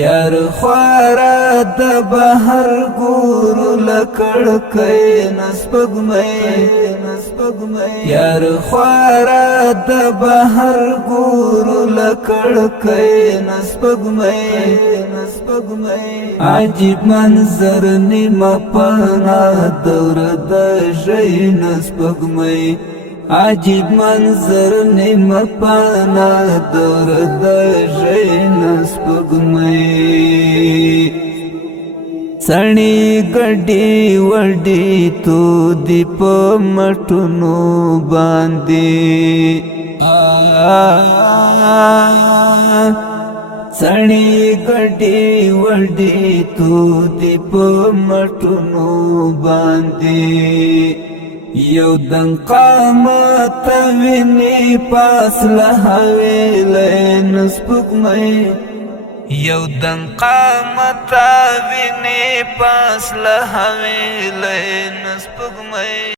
یار خوارا د بهر ګورو لکړکۍ نسپګمۍ یار خوارا د بهر ګورو لکړکۍ نسپګمۍ عجیب منظر نیمه پانا دور د ژۍ نسپګمۍ عجیب منظر نیمه پانا دور د ژۍ نسپګمۍ سړی ګډې وډې تو دی په مټونو باندې سړی ګډې وډې تو دی په مټونو باندې یو دن قامت ویني پاس لهویلې نسپګمۍ یو دن قامت ویني پاس لهویلې نسپګمۍ